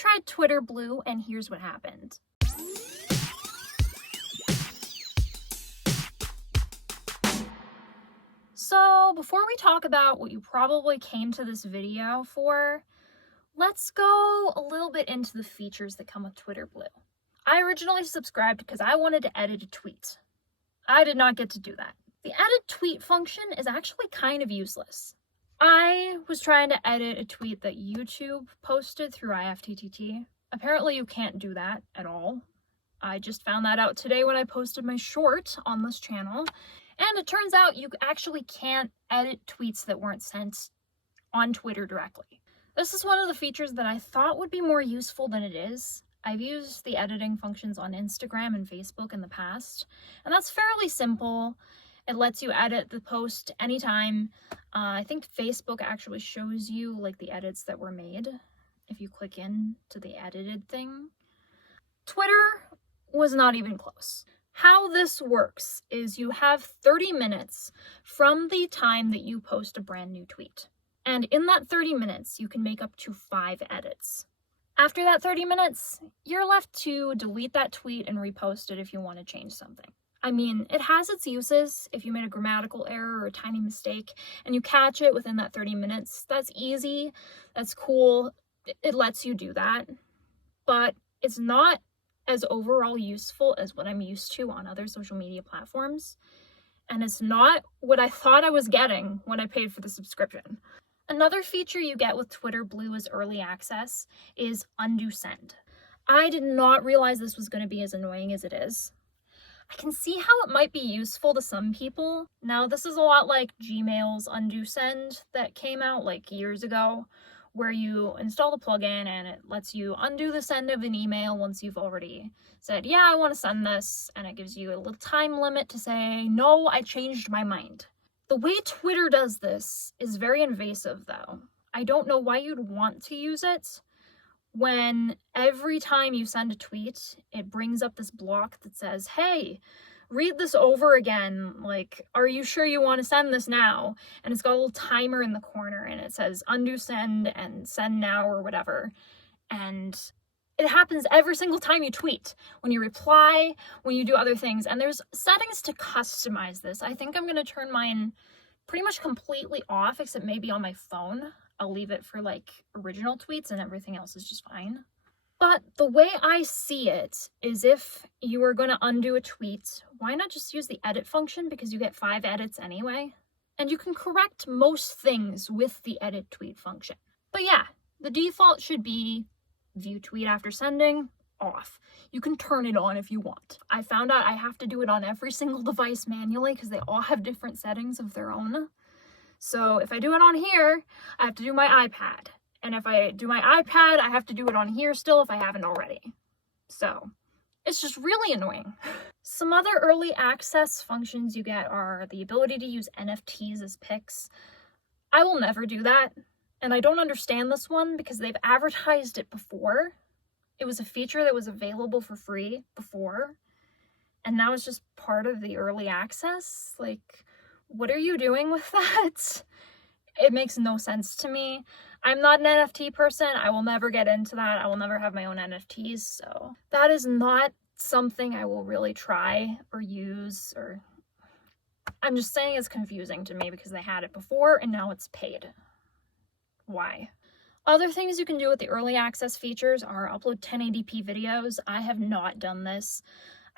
tried Twitter Blue, and here's what happened. So before we talk about what you probably came to this video for, let's go a little bit into the features that come with Twitter Blue. I originally subscribed because I wanted to edit a tweet. I did not get to do that. The edit tweet function is actually kind of useless. I was trying to edit a tweet that YouTube posted through IFTTT. Apparently you can't do that at all. I just found that out today when I posted my short on this channel. And it turns out you actually can't edit tweets that weren't sent on Twitter directly. This is one of the features that I thought would be more useful than it is. I've used the editing functions on Instagram and Facebook in the past, and that's fairly simple. It lets you edit the post anytime. I think Facebook actually shows you like the edits that were made if you click in to the edited thing. Twitter was not even close. How this works is you have 30 minutes from the time that you post a brand new tweet. And in that 30 minutes, you can make up to 5 edits. After that 30 minutes, you're left to delete that tweet and repost it if you want to change something. I mean, it has its uses. If you made a grammatical error or a tiny mistake and you catch it within that 30 minutes, that's easy, that's cool, it lets you do that. But it's not as overall useful as what I'm used to on other social media platforms. And it's not what I thought I was getting when I paid for the subscription. Another feature you get with Twitter Blue as early access is undo send. I did not realize this was going to be as annoying as it is. I can see how it might be useful to some people. Now, this is a lot like Gmail's undo send that came out like years ago, where you install the plugin and it lets you undo the send of an email once you've already said, yeah, I want to send this, and it gives you a little time limit to say, no, I changed my mind. The way Twitter does this is very invasive, though. I don't know why you'd want to use it when every time you send a tweet, it brings up this block that says, hey, read this over again. Like, are you sure you want to send this now? And it's got a little timer in the corner and it says undo send and send now or whatever. And it happens every single time you tweet, when you reply, when you do other things. And there's settings to customize this. I think I'm going to turn mine pretty much completely off, except maybe on my phone. I'll leave it for like original tweets and everything else is just fine. But the way I see it is if you are going to undo a tweet, why not just use the edit function, because you get 5 edits anyway? And you can correct most things with the edit tweet function. But yeah, the default should be view tweet after sending, off. You can turn it on if you want. I found out I have to do it on every single device manually because they all have different settings of their own. So if I do it on here, I have to do my iPad. And if I do my iPad, I have to do it on here still if I haven't already. So it's just really annoying. Some other early access functions you get are the ability to use NFTs as pics. I will never do that. And I don't understand this one because they've advertised it before. It was a feature that was available for free before. And now it's just part of the early access. Like, what are you doing with that? It makes no sense to me. I'm not an NFT person. I will never get into that. I will never have my own NFTs. So that is not something I will really try or use, or I'm just saying it's confusing to me because they had it before and now it's paid. Why? Other things you can do with the early access features are upload 1080p videos. I have not done this.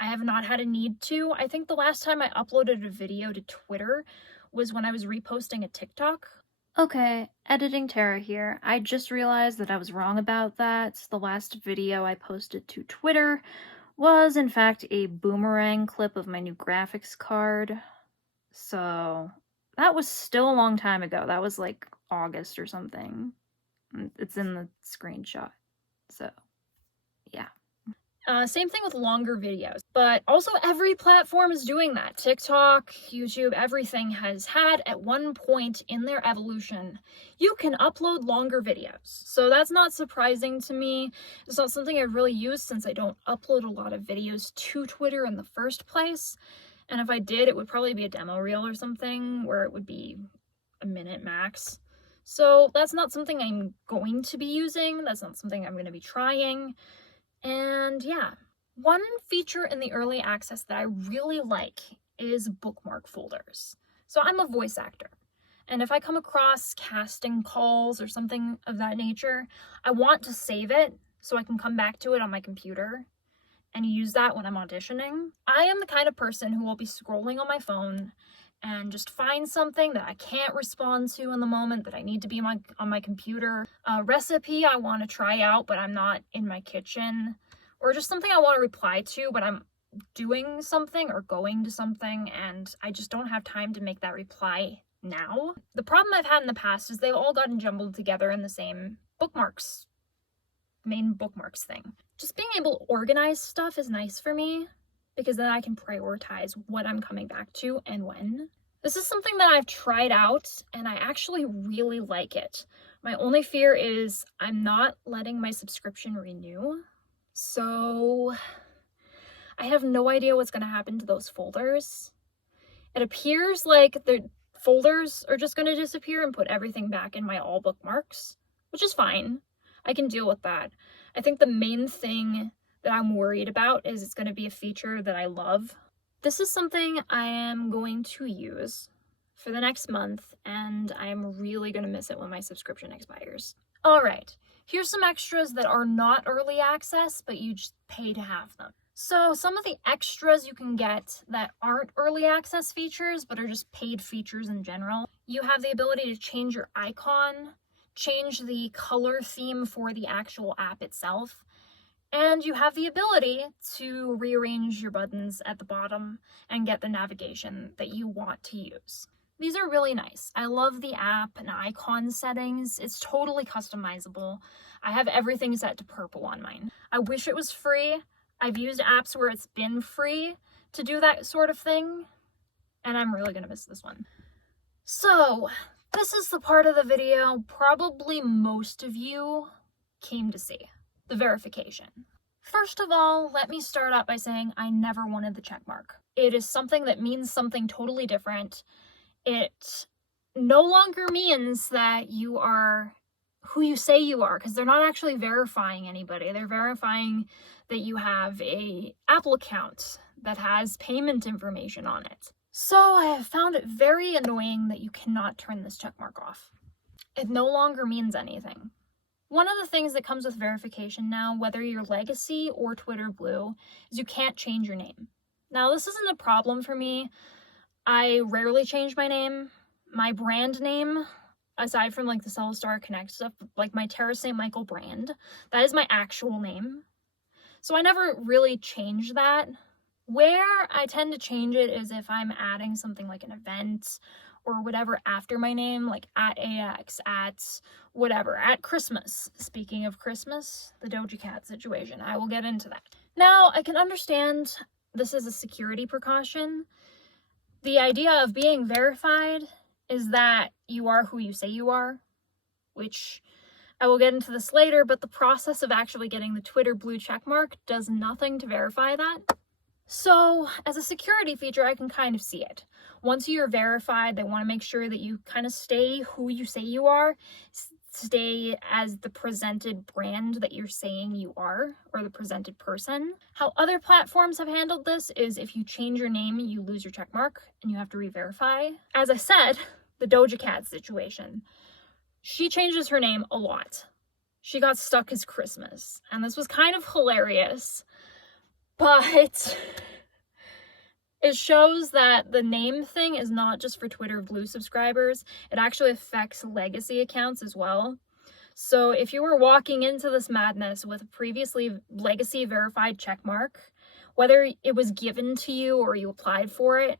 I have not had a need to. I think the last time I uploaded a video to Twitter was when I was reposting a TikTok. Okay, editing Tara here. I just realized that I was wrong about that. The last video I posted to Twitter was in fact a boomerang clip of my new graphics card. So that was still a long time ago. That was like August or something. It's in the screenshot. So yeah. Same thing with longer videos, but also every platform is doing that. TikTok, YouTube, everything has had at one point in their evolution, you can upload longer videos. So that's not surprising to me. It's not something I've really used since I don't upload a lot of videos to Twitter in the first place. And if I did, it would probably be a demo reel or something where it would be a minute max. So that's not something I'm going to be using. That's not something I'm going to be trying. And yeah, one feature in the early access that I really like is bookmark folders. So I'm a voice actor, and if I come across casting calls or something of that nature, I want to save it so I can come back to it on my computer and use that when I'm auditioning. I am the kind of person who will be scrolling on my phone and just find something that I can't respond to in the moment, that I need to be on my computer, a recipe I want to try out but I'm not in my kitchen, or just something I want to reply to but I'm doing something or going to something and I just don't have time to make that reply now. The problem I've had in the past is they've all gotten jumbled together in the same main bookmarks thing. Just being able to organize stuff is nice for me, because then I can prioritize what I'm coming back to and when. This is something that I've tried out and I actually really like it. My only fear is I'm not letting my subscription renew. So I have no idea what's going to happen to those folders. It appears like the folders are just going to disappear and put everything back in my all bookmarks, which is fine. I can deal with that. I think the main thing that I'm worried about is it's going to be a feature that I love. This is something I am going to use for the next month, and I'm really going to miss it when my subscription expires. All right, here's some extras that are not early access, but you just pay to have them. So some of the extras you can get that aren't early access features, but are just paid features in general. You have the ability to change your icon, change the color theme for the actual app itself, and you have the ability to rearrange your buttons at the bottom and get the navigation that you want to use. These are really nice. I love the app and icon settings. It's totally customizable. I have everything set to purple on mine. I wish it was free. I've used apps where it's been free to do that sort of thing, and I'm really gonna miss this one. So, this is the part of the video probably most of you came to see, the verification. First of all, let me start out by saying I never wanted the checkmark. It is something that means something totally different. It no longer means that you are who you say you are, because they're not actually verifying anybody. They're verifying that you have an Apple account that has payment information on it. So I have found it very annoying that you cannot turn this checkmark off. It no longer means anything. One of the things that comes with verification now, whether you're Legacy or Twitter Blue, is you can't change your name. Now, this isn't a problem for me. I rarely change my name. My brand name, aside from like the Celestar Connect stuff, like my Terra St. Michael brand, that is my actual name. So I never really change that. Where I tend to change it is if I'm adding something like an event or whatever after my name, like at AX, at whatever, at Christmas. Speaking of Christmas, the Doja Cat situation, I will get into that. Now, I can understand this is a security precaution. The idea of being verified is that you are who you say you are, which I will get into this later, but the process of actually getting the Twitter Blue checkmark does nothing to verify that. So, as a security feature, I can kind of see it. Once you're verified, they want to make sure that you kind of stay who you say you are, stay as the presented brand that you're saying you are, or the presented person. How other platforms have handled this is if you change your name, you lose your checkmark, and you have to re-verify. As I said, the Doja Cat situation. She changes her name a lot. She got stuck as Christmas, and this was kind of hilarious. But it shows that the name thing is not just for Twitter Blue subscribers. It actually affects Legacy accounts as well. So if you were walking into this madness with a previously Legacy verified checkmark, whether it was given to you or you applied for it,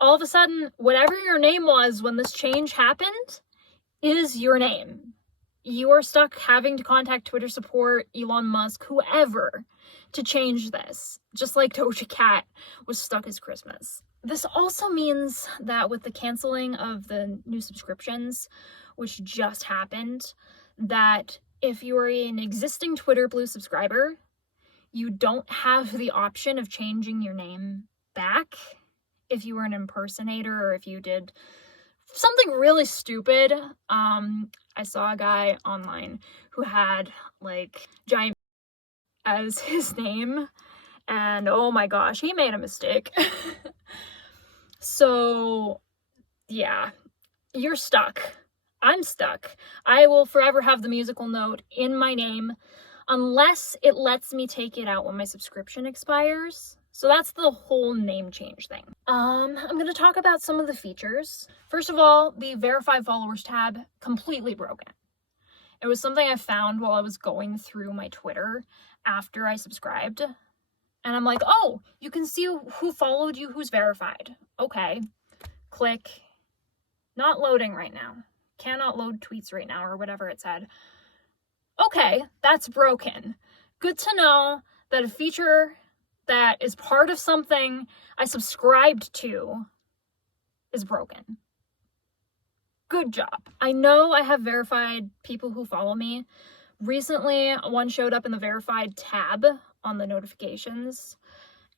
all of a sudden, whatever your name was when this change happened is your name. You are stuck having to contact Twitter support, Elon Musk, whoever, to change this, just like Doja Cat was stuck as Christmas. This also means that with the canceling of the new subscriptions, which just happened, that if you are an existing Twitter Blue subscriber, you don't have the option of changing your name back if you were an impersonator or if you did something really stupid. I saw a guy online who had like giant as his name, and oh my gosh, he made a mistake. So yeah, you're stuck. I'm stuck. I will forever have the musical note in my name unless it lets me take it out when my subscription expires. So that's the whole name change thing. I'm going to talk about some of the features. First of all, the verified followers tab, completely broken. It was something I found while I was going through my Twitter after I subscribed. And I'm like, oh, you can see who followed you, who's verified. Okay. Click. Not loading right now. Cannot load tweets right now, or whatever it said. Okay, that's broken. Good to know that a feature that is part of something I subscribed to is broken. Good job. I know I have verified people who follow me. Recently, one showed up in the verified tab on the notifications,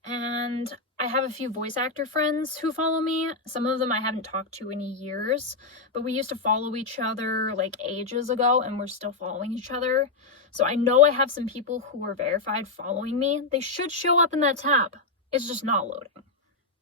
and I have a few voice actor friends who follow me. Some of them I haven't talked to in years, but we used to follow each other like ages ago, and we're still following each other. So I know I have some people who are verified following me. They should show up in that tab. It's just not loading.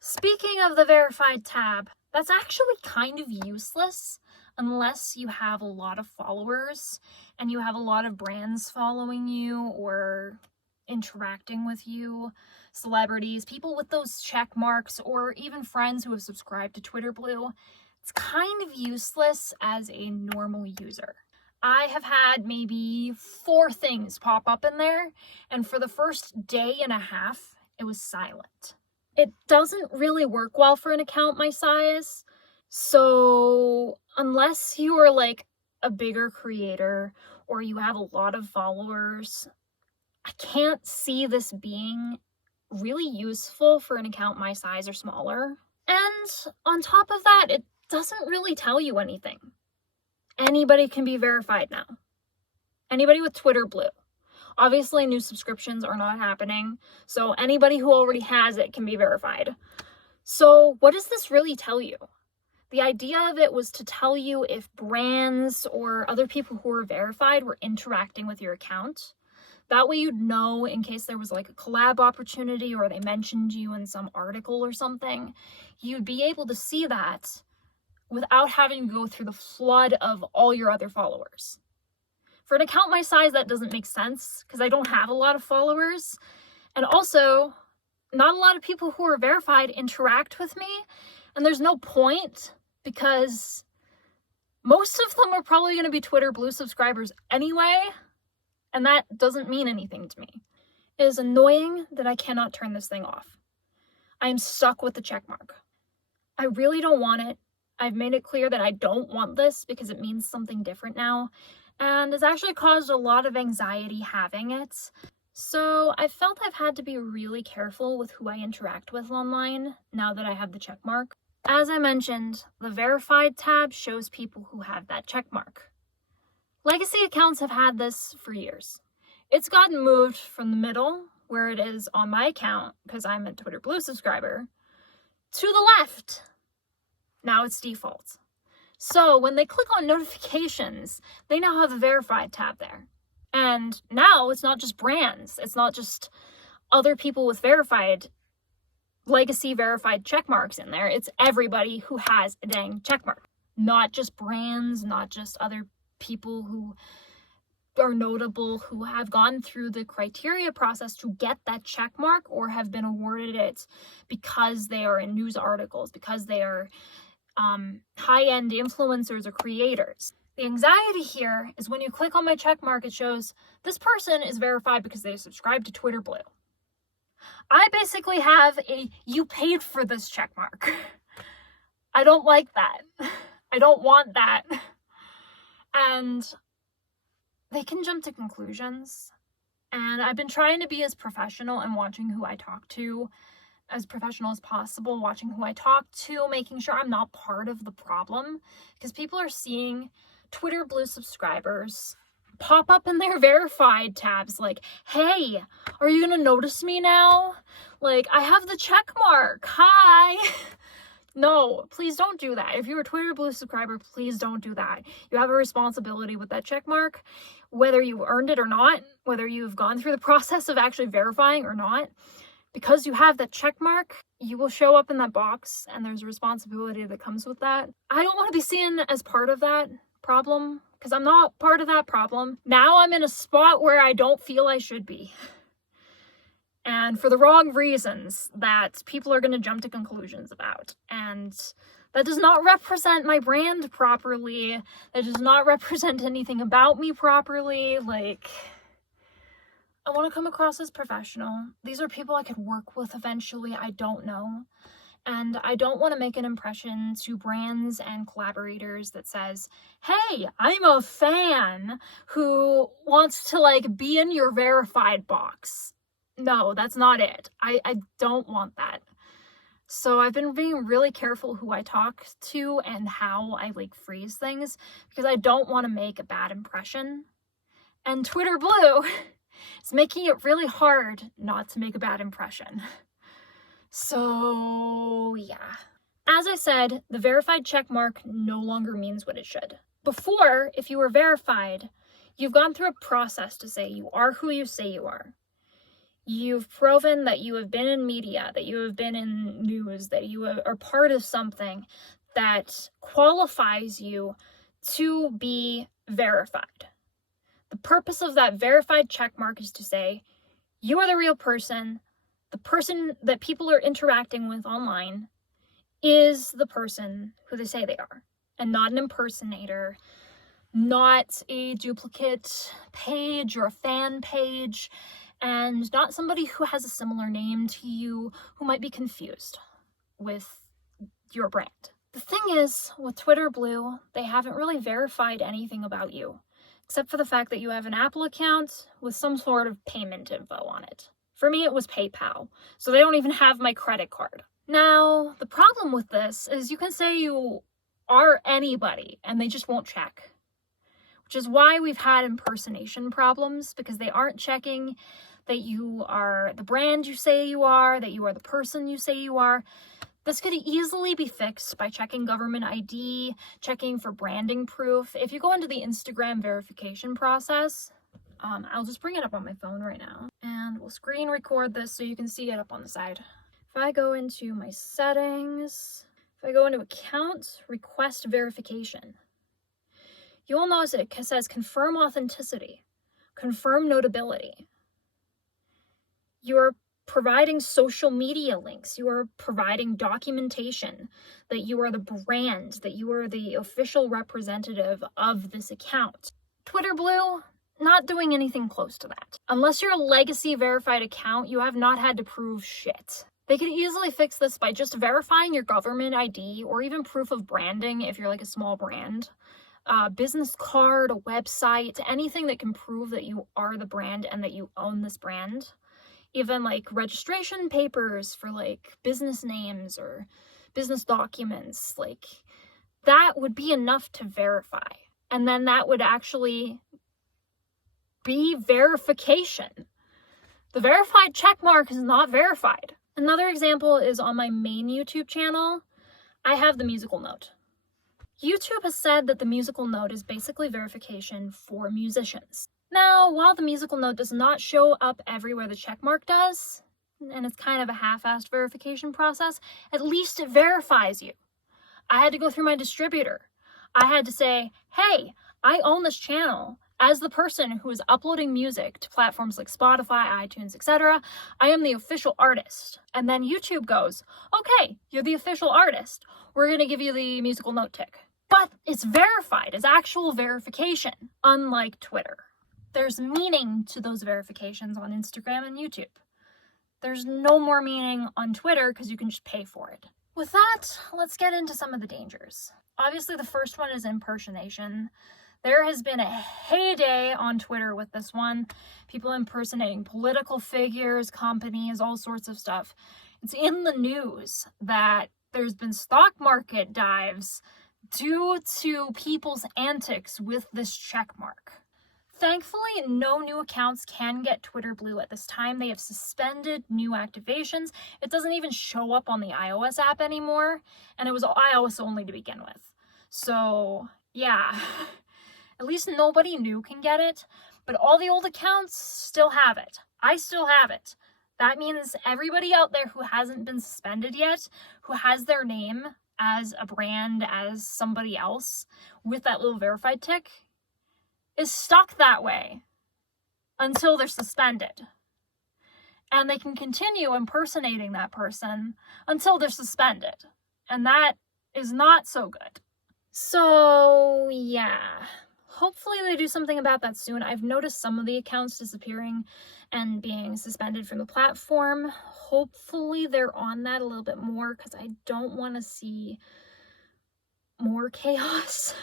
Speaking of the verified tab, that's actually kind of useless unless you have a lot of followers and you have a lot of brands following you or interacting with you, celebrities, people with those check marks, or even friends who have subscribed to Twitter Blue. It's kind of useless as a normal user. I have had maybe 4 things pop up in there, and for the first day and a half, it was silent. It doesn't really work well for an account my size, so unless you are like a bigger creator or you have a lot of followers, I can't see this being really useful for an account my size or smaller. And on top of that, it doesn't really tell you anything. Anybody can be verified now. Anybody with Twitter Blue. Obviously, new subscriptions are not happening, so anybody who already has it can be verified. So what does this really tell you? The idea of it was to tell you if brands or other people who are verified were interacting with your account. That way you'd know in case there was like a collab opportunity or they mentioned you in some article or something. You'd be able to see that without having to go through the flood of all your other followers. For an account my size, that doesn't make sense because I don't have a lot of followers. And also, not a lot of people who are verified interact with me. And there's no point because most of them are probably going to be Twitter Blue subscribers anyway. And that doesn't mean anything to me. It is annoying that I cannot turn this thing off. I am stuck with the checkmark. I really don't want it. I've made it clear that I don't want this because it means something different now. And it's actually caused a lot of anxiety having it. So I felt I've had to be really careful with who I interact with online now that I have the checkmark. As I mentioned, the verified tab shows people who have that checkmark. Legacy accounts have had this for years. It's gotten moved from the middle, where it is on my account, because I'm a Twitter Blue subscriber, to the left. Now it's default. So when they click on notifications, they now have the verified tab there. And now it's not just brands. It's not just other people with verified, legacy verified checkmarks in there. It's everybody who has a dang checkmark. Not just brands, not just other people who are notable, who have gone through the criteria process to get that check mark or have been awarded it because they are in news articles, because they are high-end influencers or creators. The anxiety here is when you click on my check mark, it shows this person is verified because they subscribe to Twitter Blue. I basically have a you paid for this check mark. I don't like that. I don't want that. And they can jump to conclusions. And I've been trying to be as professional and watching who I talk to, as professional as possible, watching who I talk to, making sure I'm not part of the problem. Because people are seeing Twitter Blue subscribers pop up in their verified tabs like, hey, are you gonna notice me now? Like, I have the check mark. Hi. No, please don't do that. If you're a Twitter Blue subscriber, please don't do that. You have a responsibility with that check mark, whether you earned it or not, whether you've gone through the process of actually verifying or not. Because you have that check mark, you will show up in that box, and there's a responsibility that comes with that. I don't want to be seen as part of that problem, because I'm not part of that problem. Now I'm in a spot where I don't feel I should be. And for the wrong reasons that people are going to jump to conclusions about. And that does not represent my brand properly. That does not represent anything about me properly. Like, I want to come across as professional. These are people I could work with eventually. I don't know. And I don't want to make an impression to brands and collaborators that says, hey, I'm a fan who wants to like be in your verified box. No, that's not it. I don't want that. So I've been being really careful who I talk to and how I like phrase things, because I don't want to make a bad impression. And Twitter Blue is making it really hard not to make a bad impression. So yeah. As I said, the verified checkmark no longer means what it should. Before, if you were verified, you've gone through a process to say you are who you say you are. You've proven that you have been in media, that you have been in news, that you are part of something that qualifies you to be verified. The purpose of that verified checkmark is to say, you are the real person. The person that people are interacting with online is the person who they say they are, and not an impersonator, not a duplicate page or a fan page, and not somebody who has a similar name to you who might be confused with your brand. The thing is, with Twitter Blue, they haven't really verified anything about you, except for the fact that you have an Apple account with some sort of payment info on it. For me, it was PayPal, so they don't even have my credit card. Now, the problem with this is you can say you are anybody, and they just won't check. Which is why we've had impersonation problems, because they aren't checking that you are the brand you say you are, that you are the person you say you are. This could easily be fixed by checking government ID, checking for branding proof. If you go into the Instagram verification process, I'll just bring it up on my phone right now, and we'll screen record this so you can see it up on the side. If I go into my settings, if I go into account, request verification, you will notice it says confirm authenticity, confirm notability. You're providing social media links. You are providing documentation that you are the brand, that you are the official representative of this account. Twitter Blue, not doing anything close to that. Unless you're a legacy verified account, you have not had to prove shit. They could easily fix this by just verifying your government ID or even proof of branding if you're like a small brand. Business card, a website, anything that can prove that you are the brand and that you own this brand. Even like registration papers for like business names or business documents, like that would be enough to verify. And then that would actually be verification. The verified checkmark is not verified. Another example is on my main YouTube channel. I have the musical note. YouTube has said that the musical note is basically verification for musicians. Now, while the musical note does not show up everywhere the checkmark does, and it's kind of a half-assed verification process, at least it verifies you. I had to go through my distributor. I had to say, hey, I own this channel as the person who is uploading music to platforms like Spotify, iTunes, etc. I am the official artist. And then YouTube goes, okay, you're the official artist. We're going to give you the musical note tick. But it's verified. It's actual verification, unlike Twitter. There's meaning to those verifications on Instagram and YouTube. There's no more meaning on Twitter because you can just pay for it. With that, let's get into some of the dangers. Obviously, the first one is impersonation. There has been a heyday on Twitter with this one. People impersonating political figures, companies, all sorts of stuff. It's in the news that there's been stock market dives due to people's antics with this checkmark. Thankfully, no new accounts can get Twitter Blue at this time. They have suspended new activations. It doesn't even show up on the iOS app anymore, and it was iOS only to begin with. So, yeah, at least nobody new can get it, but all the old accounts still have it. I still have it. That means everybody out there who hasn't been suspended yet, who has their name as a brand, as somebody else, with that little verified tick, is stuck that way until they're suspended. And they can continue impersonating that person until they're suspended. And that is not so good. So, yeah. Hopefully they do something about that soon. I've noticed some of the accounts disappearing and being suspended from the platform. Hopefully they're on that a little bit more, because I don't want to see more chaos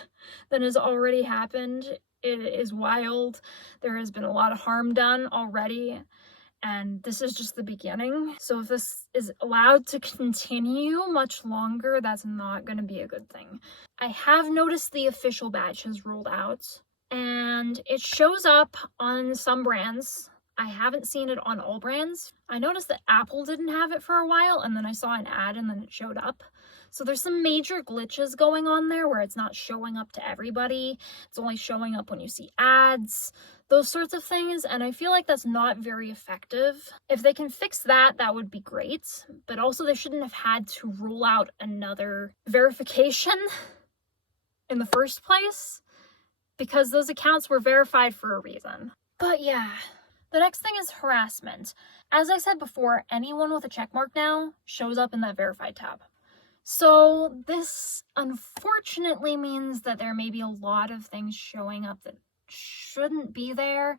than has already happened. It is wild. There has been a lot of harm done already, and this is just the beginning. So if this is allowed to continue much longer, that's not going to be a good thing. I have noticed the official badge has rolled out, and it shows up on some brands. I haven't seen it on all brands. I noticed that Apple didn't have it for a while, and then I saw an ad and then it showed up. So there's some major glitches going on there where it's not showing up to everybody. It's only showing up when you see ads, those sorts of things. And I feel like that's not very effective. If they can fix that, that would be great. But also they shouldn't have had to roll out another verification in the first place, because those accounts were verified for a reason. But yeah, the next thing is harassment. As I said before, anyone with a checkmark now shows up in that verified tab. So this unfortunately means that there may be a lot of things showing up that shouldn't be there,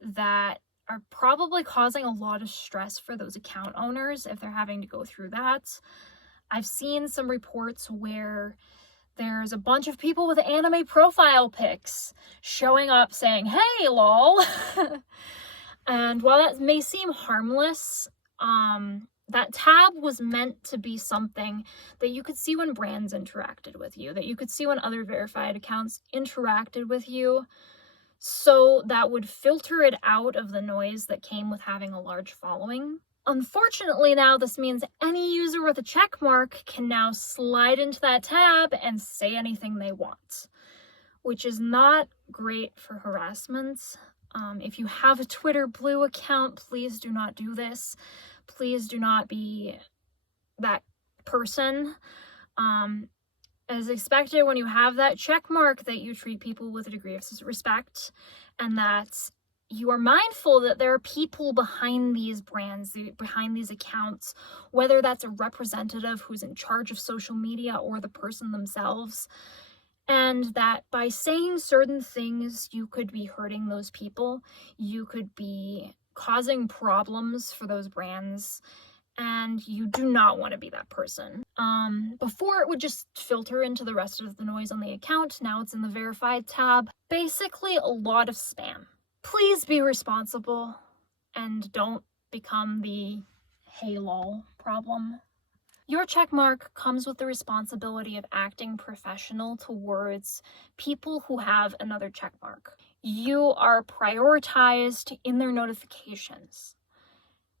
that are probably causing a lot of stress for those account owners if they're having to go through that. I've seen some reports where there's a bunch of people with anime profile pics showing up saying, "Hey, lol." And while that may seem harmless, that tab was meant to be something that you could see when brands interacted with you, that you could see when other verified accounts interacted with you, so that would filter it out of the noise that came with having a large following. Unfortunately, now this means any user with a check mark can now slide into that tab and say anything they want, which is not great for harassment. If you have a Twitter Blue account, please do not do this. Please do not be that person. As expected, when you have that check mark, that you treat people with a degree of respect, and that you are mindful that there are people behind these brands, behind these accounts, whether that's a representative who's in charge of social media or the person themselves, and that by saying certain things, you could be hurting those people, you could be causing problems for those brands, and you do not want to be that person. Before it would just filter into the rest of the noise on the account, now it's in the verified tab. Basically a lot of spam. Please be responsible and don't become the "hey lol" problem. Your checkmark comes with the responsibility of acting professional towards people who have another checkmark. You are prioritized in their notifications.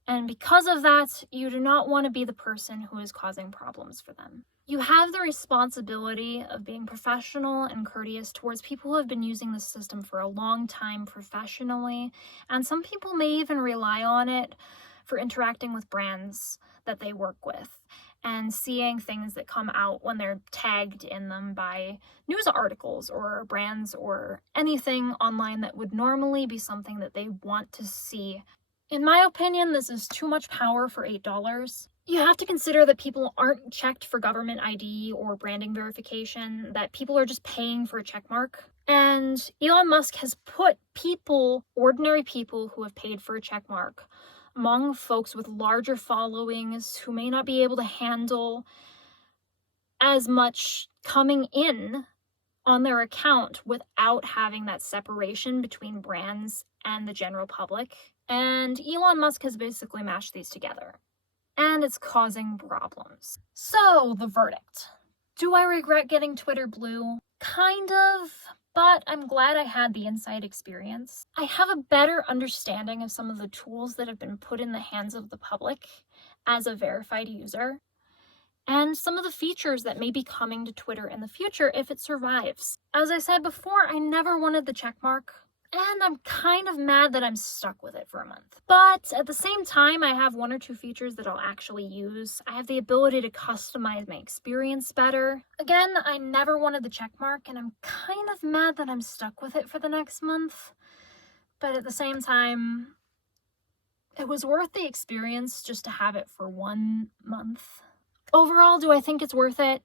And because of that, you do not want to be the person who is causing problems for them. You have the responsibility of being professional and courteous towards people who have been using the system for a long time professionally, and some people may even rely on it for interacting with brands that they work with and seeing things that come out when they're tagged in them by news articles or brands or anything online that would normally be something that they want to see. In my opinion, this is too much power for $8. You have to consider that people aren't checked for government ID or branding verification, that people are just paying for a checkmark. And Elon Musk has put people, ordinary people who have paid for a checkmark, among folks with larger followings who may not be able to handle as much coming in on their account without having that separation between brands and the general public. And Elon Musk has basically mashed these together, and it's causing problems. So, the verdict. Do I regret getting Twitter Blue? Kind of, but I'm glad I had the inside experience. I have a better understanding of some of the tools that have been put in the hands of the public as a verified user, and some of the features that may be coming to Twitter in the future if it survives. As I said before, I never wanted the checkmark, and I'm kind of mad that I'm stuck with it for a month. But at the same time, I have one or two features that I'll actually use. I have the ability to customize my experience better. Again, I never wanted the checkmark, and I'm kind of mad that I'm stuck with it for the next month. But at the same time, it was worth the experience just to have it for 1 month. Overall, do I think it's worth it?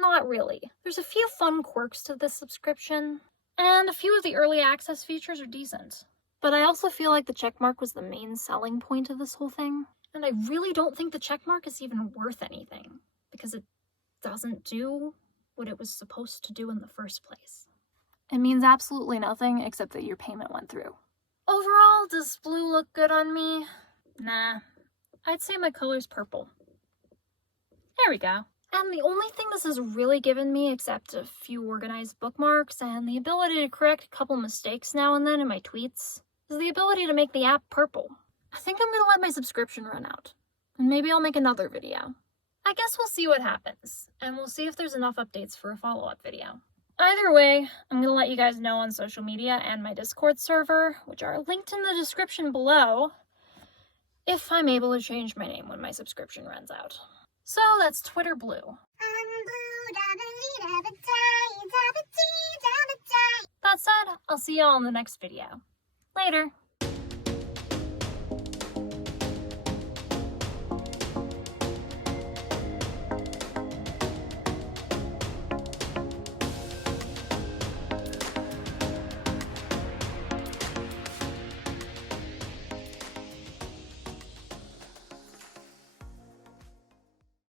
Not really. There's a few fun quirks to this subscription, and a few of the early access features are decent. But I also feel like the checkmark was the main selling point of this whole thing. And I really don't think the checkmark is even worth anything, because it doesn't do what it was supposed to do in the first place. It means absolutely nothing except that your payment went through. Overall, does blue look good on me? Nah. I'd say my color's purple. There we go. And the only thing this has really given me, except a few organized bookmarks and the ability to correct a couple mistakes now and then in my tweets, is the ability to make the app purple. I think I'm gonna let my subscription run out, and maybe I'll make another video. I guess we'll see what happens, and we'll see if there's enough updates for a follow-up video. Either way, I'm gonna let you guys know on social media and my Discord server, which are linked in the description below, if I'm able to change my name when my subscription runs out. So that's Twitter Blue. That said, I'll see y'all in the next video. Later.